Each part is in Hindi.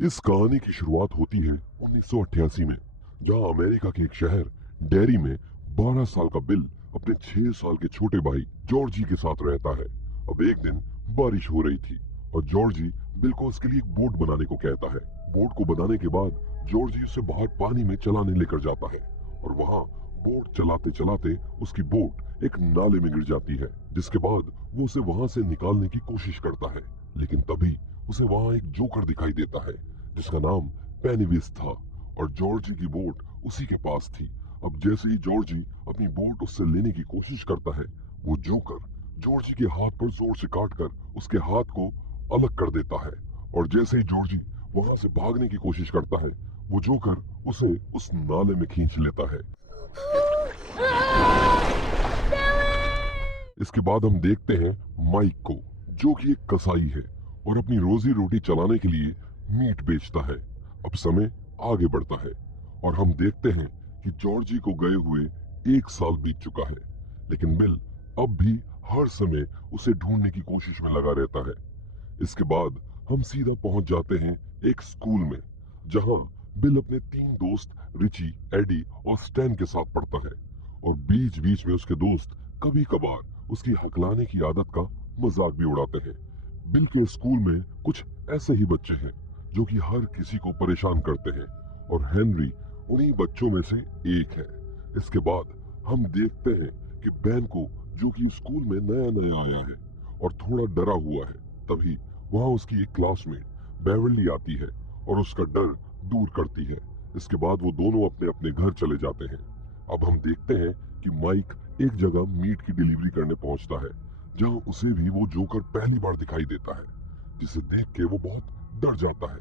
इस कहानी की शुरुआत होती है 1988 में, जहां अमेरिका के एक शहर डेरी में 12 साल का बिल अपने 6 साल के छोटे भाई जॉर्जी के साथ रहता है। अब एक दिन बारिश हो रही थी और जॉर्जी बिल को उसके लिए एक बोट बनाने को कहता है। बोट को बनाने के बाद जॉर्जी उसे बाहर पानी में चलाने लेकर जाता है और वहां बोट चलाते चलाते उसकी बोट एक नाले में गिर जाती है, जिसके बाद वो उसे वहां से निकालने की कोशिश करता है। लेकिन तभी उसे वहां एक जोकर दिखाई देता है जिसका नाम पेनीविस था और जॉर्जी की बोट उसी के पास थी। अब जैसे ही जॉर्जी अपनी बोट उससे लेने की कोशिश करता है, वो जोकर जॉर्जी के हाथ पर जोर से काटकर उसके हाथ को अलग कर देता है और जैसे ही जॉर्जी वहां से भागने की कोशिश करता है, वो जोकर उसे उस नाले में खींच लेता है। इसके बाद हम देखते हैं माइक को, जो कि एक कसाई है और अपनी रोजी रोटी चलाने के लिए मीट बेचता है। अब समय आगे बढ़ता है और हम देखते हैं कि जॉर्जी को गए हुए 1 साल बीत चुका है, लेकिन बिल अब भी हर समय उसे ढूंढने की कोशिश में लगा रहता है। इसके बाद हम सीधा पहुंच जाते हैं एक स्कूल में, जहां बिल अपने 3 दोस्त रिची, एडी और स्टैन के साथ पढ़ता है और बीच बीच में उसके दोस्त कभी कभार उसकी हकलाने की आदत का मजाक भी उड़ाते हैं। बिल के स्कूल में कुछ ऐसे ही बच्चे हैं जो कि हर किसी को परेशान करते हैं और हेनरी उन्हीं बच्चों में से एक है। इसके बाद हम देखते हैं कि बैन को, जो कि स्कूल में नया नया आया है और थोड़ा डरा हुआ है, तभी वहां उसकी एक क्लासमेट बेवर्ली आती है और उसका डर दूर करती है। इसके बाद वो दोनों अपने अपने घर चले जाते हैं। अब हम देखते हैं कि माइक एक जगह मीट की डिलीवरी करने पहुंचता है, जहां उसे भी वो जोकर पहली बार दिखाई देता है, जिसे देख के वो बहुत डर जाता है।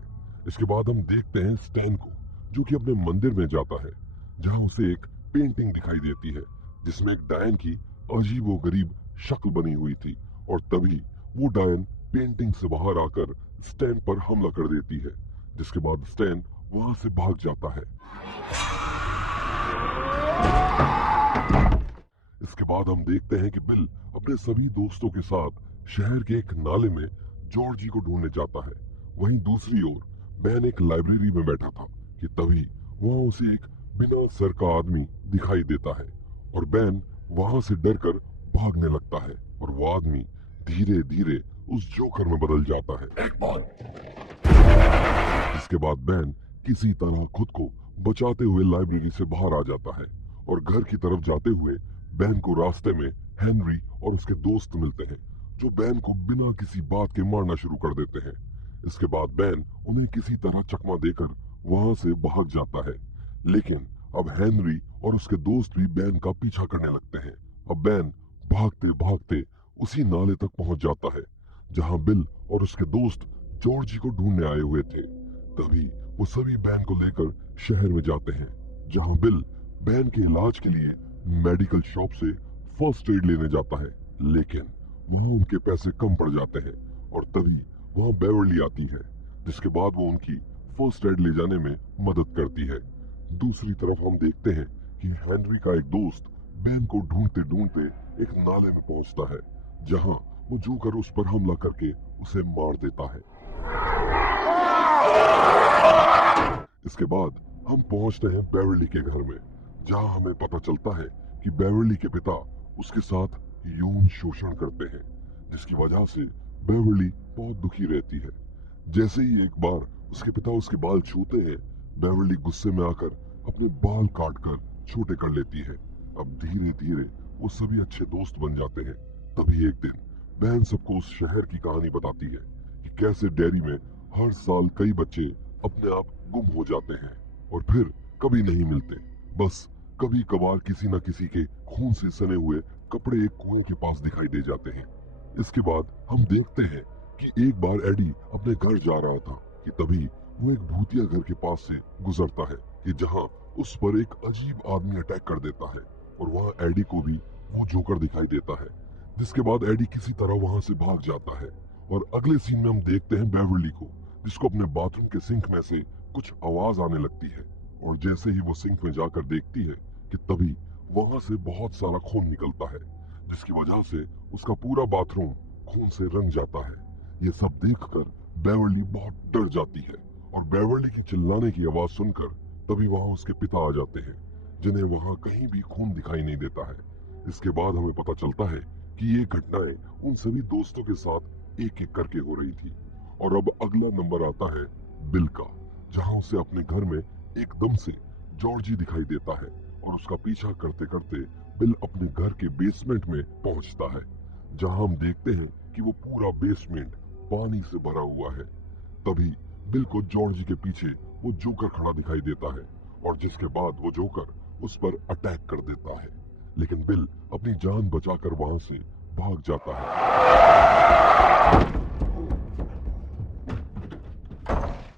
इसके बाद हम देखते हैं स्टैन को, जो कि अपने मंदिर में जाता है, जहां उसे एक पेंटिंग दिखाई देती है जिसमें एक डायन की अजीबो गरीब शक्ल बनी हुई थी और तभी वो डायन पेंटिंग से बाहर आकर स्टैन पर हमला कर देती है, जिसके बाद स्टैन वहां से भाग जाता है। इसके बाद हम देखते हैं कि बिल अपने सभी दोस्तों के साथ शहर के एक नाले में जॉर्जी को ढूंढने जाता है। वहीं दूसरी ओर बैन एक लाइब्रेरी में बैठा था कि तभी वहां उसे एक बिना सर का आदमी दिखाई देता है और बैन वहां से डरकर भागने लगता है और वो आदमी धीरे धीरे उस जोकर में बदल जाता है। इसके बाद बैन किसी तरह खुद को बचाते हुए लाइब्रेरी से बाहर आ जाता है और घर की तरफ जाते हुए बैन को रास्ते में हेनरी और उसके दोस्त मिलते हैं, जो बैन को बिना किसी बात के मारना शुरू कर देते हैं। इसके बाद बैन उन्हें किसी तरह चकमा देकर वहां से भाग जाता है, लेकिन अब हेनरी और उसके दोस्त भी बैन का पीछा करने लगते हैं। अब बैन भागते भागते उसी नाले तक पहुंच जाता है जहां बिल और उसके दोस्त जॉर्जी को ढूंढने आए हुए थे। तभी वो सभी बैन को लेकर शहर में जाते हैं, जहां बिल बैन के इलाज के लिए मेडिकल शॉप से फर्स्ट एड लेने जाता है, लेकिन वहाँ उनके पैसे कम पड़ जाते हैं और तभी वहाँ बेवर्ली आती है, जिसके बाद वो उनकी फर्स्ट एड ले जाने में मदद करती है। दूसरी तरफ हम देखते हैं कि हेनरी का एक दोस्त बैन को ढूंढते ढूंढते एक नाले में पहुंचता है, जहां वो जोकर उस पर हमला करके उसे मार देता है। इसके बाद हम पहुंचते हैं बेवर्ली के घर में, जहां हमें पता चलता है कि बेवर्ली के पिता उसके साथ यौन शोषण करते हैं, जिसकी वजह से बेवर्ली बहुत दुखी रहती है। जैसे ही एक बार उसके पिता उसके बाल छूते हैं, बेवर्ली गुस्से में आकर अपने बाल काटकर छोटे कर लेती है। अब धीरे धीरे वो सभी अच्छे दोस्त बन जाते हैं। तभी एक दिन बहन सबको उस शहर की कहानी बताती है कि कैसे डेयरी में हर साल कई बच्चे अपने आप गुम हो जाते हैं और फिर कभी नहीं मिलते। बस कभी कभार किसी न किसी के खून से सने हुए कपड़े एक कुएं के पास दिखाई दे जाते हैं। इसके बाद हम देखते हैं कि एक बार एडी अपने घर जा रहा था कि तभी वो एक भूतिया घर के पास से गुजरता है कि जहां उस पर एक अजीब आदमी अटैक कर देता है और वहां एडी को भी वो जोकर दिखाई देता है, जिसके बाद एडी किसी तरह वहां से भाग जाता है। और अगले सीन में हम देखते हैं बेवर्ली को, जिसको अपने बाथरूम के सिंक में से कुछ आवाज आने लगती है और जैसे ही वो सिंक में जाकर देखती है कि तभी वहां से बहुत सारा खून निकलता है, जिसकी वजह से उसका पूरा बाथरूम खून से रंग जाता है। ये सब देखकर बेवर्ली बहुत डर जाती है और बेवर्ली की चिल्लाने की आवाज सुनकर तभी वहां उसके पिता आ जाते हैं, जिन्हें वहां कहीं भी खून दिखाई नहीं देता है। इसके बाद हमें पता चलता है कि ये घटनाएं उन सभी दोस्तों के साथ एक एक करके हो रही थी। और अब अगला नंबर आता है बिल का, जहां उसे अपने घर में एकदम से जॉर्जी दिखाई देता है और उसका पीछा करते करते बिल अपने घर के बेसमेंट में पहुंचता है, जहां हम देखते हैं कि वो पूरा बेसमेंट पानी से भरा हुआ है। तभी बिल को जॉर्जी के पीछे वो जोकर खड़ा दिखाई देता है और जिसके बाद वो जोकर उस पर अटैक कर देता है, लेकिन बिल अपनी जान बचाकर वहां से भाग जाता है।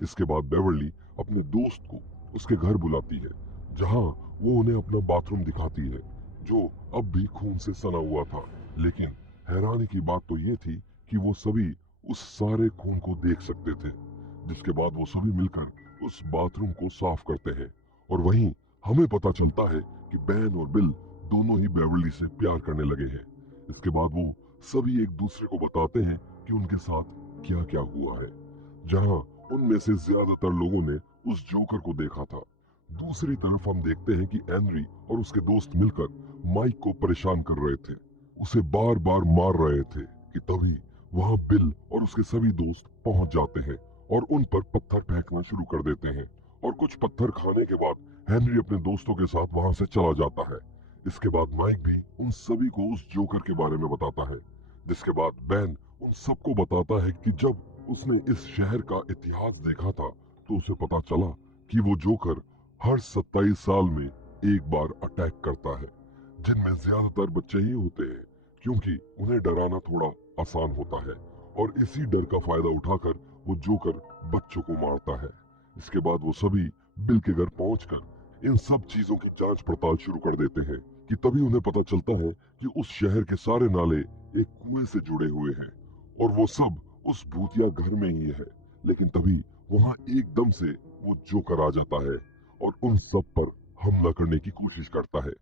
इसके बाद बेवर्ली अपने दोस्त को उसके घर बुलाती है, जहां वो उन्हें अपना बाथरूम दिखाती है, जो अब भी खून से सना हुआ था। लेकिन हैरानी की बात तो ये थी कि वो सभी उस सारे खून को देख सकते थे। जिसके बाद वो सभी मिलकर उस बाथरूम को साफ करते हैं और वहीं हमें पता चलता है कि बैन और बिल दोनों ही बेवर्ली से प्यार करने लगे हैं। इसके बाद वो सभी एक दूसरे को बताते हैं कि उनके साथ क्या क्या हुआ है, जहां उनमें से ज्यादातर लोगों ने उस जोकर को देखा था। दूसरी तरफ हम देखते हैं कि एनरी और उसके दोस्त मिलकर माइक को परेशान कर रहे थे, उसे बार बार मार रहे थे कि तभी वहां बिल और उसके सभी दोस्त पहुंच जाते हैं और उन पर पत्थर फेंकना शुरू कर देते हैं। और कुछ पत्थर खाने के बाद हेनरी अपने दोस्तों के साथ वहां से चला जाता है। इसके बाद माइक भी उन सभी को उस जोकर के बारे में बताता है, जिसके बाद बैन उन सबको बताता है कि जब उसने इस शहर का इतिहास देखा था तो उसे पता चला कि वो जोकर हर 27 साल में एक बार अटैक करता है, जिनमें ज्यादातर बच्चे ही होते हैं, क्योंकि उन्हें डराना थोड़ा आसान होता है और इसी डर का फायदा उठाकर वो जोकर बच्चों को मारता है। इसके बाद वो सभी बिल के घर पहुंचकर इन सब चीजों की जांच पड़ताल शुरू कर देते हैं कि तभी उन्हें पता चलता है कि उस शहर के सारे नाले एक कुएं से जुड़े हुए हैं और वो सब उस भूतिया घर में ही है। लेकिन तभी वहां एकदम से वो जोकर आ जाता है और उन सब पर हमला करने की कोशिश करता है,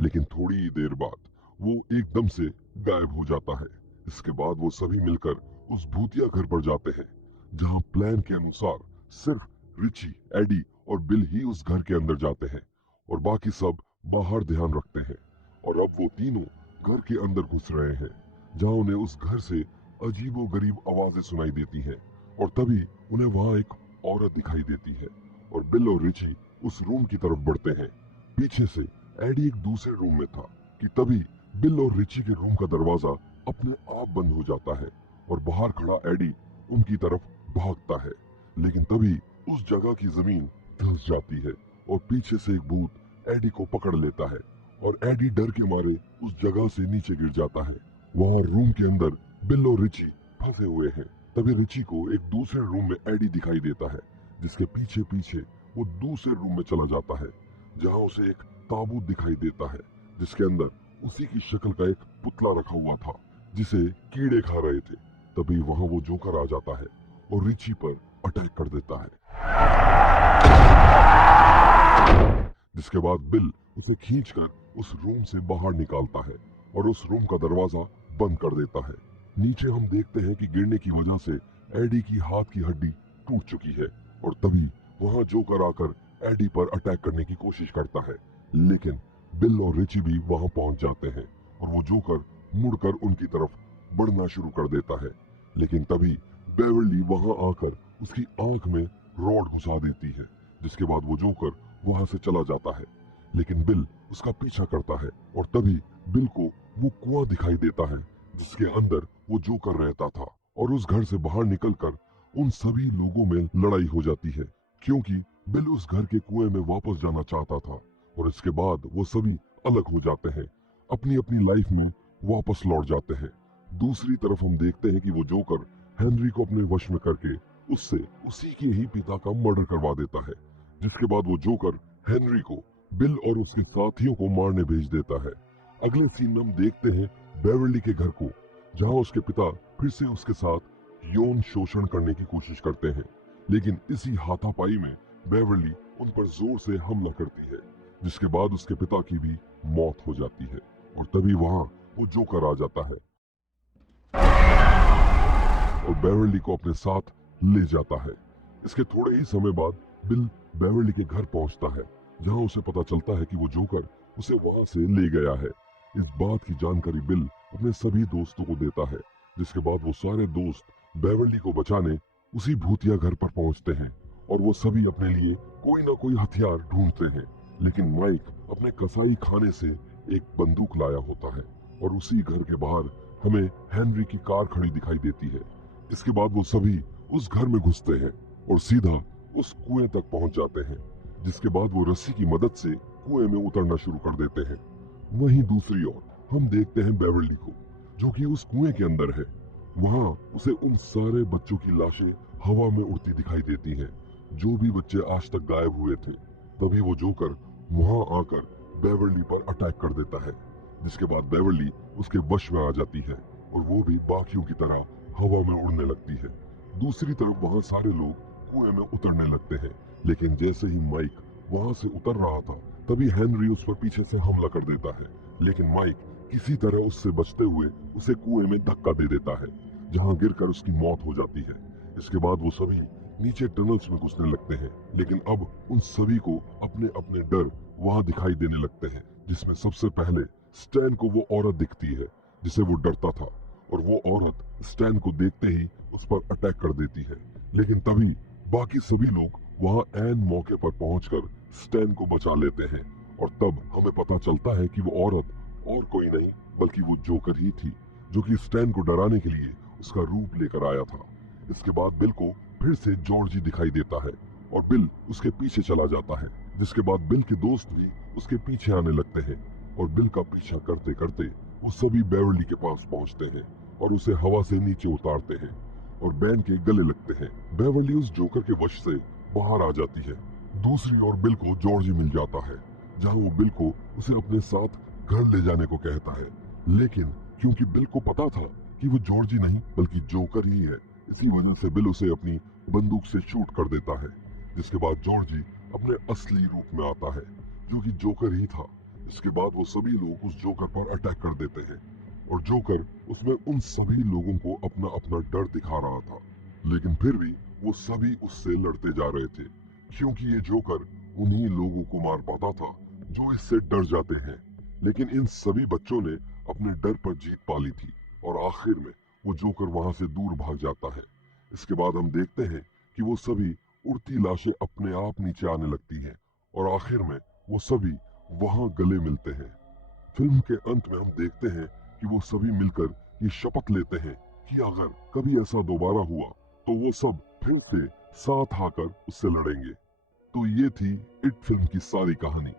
लेकिन थोड़ी ही देर बाद वो एकदम से गायब हो जाता है। इसके बाद वो सभी मिलकर उस भूतिया घर पर जाते हैं, जहां प्लान के अनुसार सिर्फ रिची, एडी और बिल ही उस घर के अंदर जाते हैं और बाकी सब बाहर ध्यान रखते हैं। और अब वो तीनों घर के अंदर घुस रहे हैं, जहां उन्हें उस घर से अजीबोगरीब आवाजें सुनाई देती हैं और तभी उन्हें वहां एक औरत दिखाई देती है और बिल और रिची उस रूम की तरफ बढ़ते हैं। पीछे से एडी एक दूसरे रूम में था कि तभी बिल और रिची के रूम का दरवाजा अपने आप बंद हो जाता है और बाहर खड़ा एडी उनकी तरफ भागता है, लेकिन तभी उस जगह की जमीन धंस जाती है और पीछे से एक भूत एडी को पकड़ लेता है और एडी डर के मारे उस जगह से नीचे गिर जाता है। वहां रूम के अंदर बिल और रिची फंसे हुए हैं। तभी रिची को एक दूसरे रूम में एडी दिखाई देता है, जिसके पीछे पीछे वो दूसरे रूम में चला जाता है, जहां उसे एक ताबूत दिखाई देता है, जिसके अंदर उसी की शक्ल का एक पुतला रखा हुआ था, जिसे कीड़े खा रहे थे। तभी वहां वो जोकर आ जाता है और रिची पर अटैक कर देता है, जिसके बाद बिल उसे खींचकर उस रूम से बाहर निकालता है और उस रूम का दरवाजा बंद कर देता है। नीचे हम देखते हैं कि गिरने की वजह से एडी की हाथ की हड्डी टूट चुकी है और तभी वहां जोकर आकर एडी पर अटैक करने की कोशिश करता है, लेकिन बिल और रिची भी वहां पहुंच जाते हैं और वो जोकर मुड़कर उनकी तरफ बढ़ना शुरू कर देता है। लेकिन तभी बेवर्ली वहां आकर उसकी आंख में रॉड घुसा देती है, जिसके बाद वो जोकर वहां से चला जाता है। लेकिन बिल उसका पीछा करता है और तभी बिल को वो कुआं दिखाई देता है, जिसके अंदर वो जोकर रहता था और उस घर से बाहर निकलकर उन सभी लोगों में लड़ाई हो जाती है, क्योंकि बिल उस घर के कुएं में वापस जाना चाहता था और इसके बाद वो सभी अलग हो जाते हैं, अपनी अपनी लाइफ में वापस लौट जाते हैं। दूसरी तरफ हम देखते हैं कि वो जोकर हेनरी को अपने वश में करके उससे उसी के ही पिता का मर्डर करवा देता है, जिसके बाद वो जोकर हेनरी को बिल और उसके साथियों को मारने भेज देता है। अगले सीन में हम देखते हैं बेवर्ली के घर को, जहां उसके पिता फिर से उसके साथ यौन शोषण करने की कोशिश करते हैं, लेकिन इसी हाथापाई में बेवर्ली उन पर जोर से हमला करती है, जिसके बाद उसके पिता की भी मौत हो जाती है और तभी वहां वो जोकर आ जाता है। बेवर्ली को अपने साथ ले जाता है। इसके थोड़े ही समय बाद बिल बेवर्ली के घर पहुंचता है, जहां उसे पता चलता है कि वो जोकर उसे वहां से ले गया है। इस बात की जानकारी बिल अपने सभी दोस्तों को देता है, जिसके बाद वो सारे दोस्त बेवर्ली को बचाने उसी भूतिया घर पर पहुंचते हैं और वो सभी अपने लिए कोई ना कोई हथियार ढूंढते हैं। लेकिन माइक अपने कसाई खाने से एक बंदूक लाया होता है और उसी घर के बाहर हमें हेनरी की कार खड़ी दिखाई देती है। इसके बाद वो सभी उस घर में घुसते हैं और सीधा उस कुएं तक पहुंच जाते हैं, जिसके बाद वो रस्सी की मदद से कुएं में उतरना शुरू कर देते हैं। वहीं दूसरी ओर हम देखते हैं बेवर्ली को, जो कि उस कुएं के अंदर है। वहां उसे उन सारे बच्चों की लाशें हवा में उड़ती दिखाई देती हैं, जो भी बच्चे आज तक गायब हुए थे। तभी वो जोकर वहां आकर बेवर्ली पर अटैक कर देता है, जिसके बाद बेवर्ली उसके वश में आ जाती है और वो भी बाकियों की तरह हवा में उड़ने लगती है। दूसरी तरफ वहां सारे लोग कुएं में उतरने लगते हैं, लेकिन जैसे ही माइक वहां से उतर रहा था तभी हेनरी उस पर पीछे से हमला कर देता है। लेकिन माइक किसी तरह उससे बचते हुए उसे कुएं में धक्का दे देता है, जहां गिरकर उसकी मौत हो जाती है। इसके बाद वो सभी नीचे टनल्स में घुसने लगते हैं, लेकिन अब उन सभी को अपने अपने डर वहां दिखाई देने लगते हैं, जिसमें सबसे पहले स्टैन को वो औरत दिखती है जिसे वो डरता था, और वो औरत स्टैन को देखते ही उस पर अटैक कर देती है। लेकिन तभी बाकी सभी लोग वहां ऐन मौके पर पहुंचकर स्टैन को बचा लेते हैं, और तब हमें पता चलता है कि वो औरत और कोई नहीं बल्कि वो जोकर ही थी, जो कि स्टैन को डराने के लिए उसका रूप लेकर आया था। इसके बाद बिल को फिर से जॉर्जी दिखाई देता है और बिल उसके पीछे चला जाता है, जिसके बाद बिल के दोस्त भी उसके पीछे आने लगते हैं और बिल का पीछा करते करते वो सभी बेवर्ली के पास पहुंचते हैं और उसे हवा से नीचे उतारते हैं और बैन के गले लगते हैं। बेवर्ली उस जोकर के वश से बाहर आ जाती है। दूसरी ओर बिल को जॉर्जी मिल जाता है, जहां वो बिल को उसे अपने साथ घर ले जाने को कहता है। लेकिन क्योंकि बिल को पता था कि वो जॉर्जी नहीं बल्कि जोकर ही है, इसी वजह से बिल उसे अपनी बंदूक से शूट कर देता है, जिसके बाद जॉर्जी अपने असली रूप में आता है, जो कि जोकर ही था। इसके बाद वो सभी लोग उस जोकर पर अटैक कर देते हैं और जोकर उसमें उन सभी लोगों को अपना अपना डर दिखा रहा था। लेकिन फिर भी वो सभी उससे लड़ते जा रहे थे, क्योंकि ये जोकर उन्हीं लोगों को मार पाता था जो इससे डर जाते हैं। लेकिन इन सभी बच्चों ने अपने डर पर जीत पा ली थी और आखिर में वो जोकर वहां से दूर भाग जाता है। इसके बाद हम देखते हैं कि वो सभी उड़ती लाशें अपने आप नीचे आने लगती हैं और आखिर में वो सभी वहां गले मिलते हैं। फिल्म के अंत में हम देखते हैं कि वो सभी मिलकर ये शपथ लेते हैं कि अगर कभी ऐसा दोबारा हुआ तो वो सब फिर से साथ आकर उससे लड़ेंगे। तो ये थी इट फिल्म की सारी कहानी।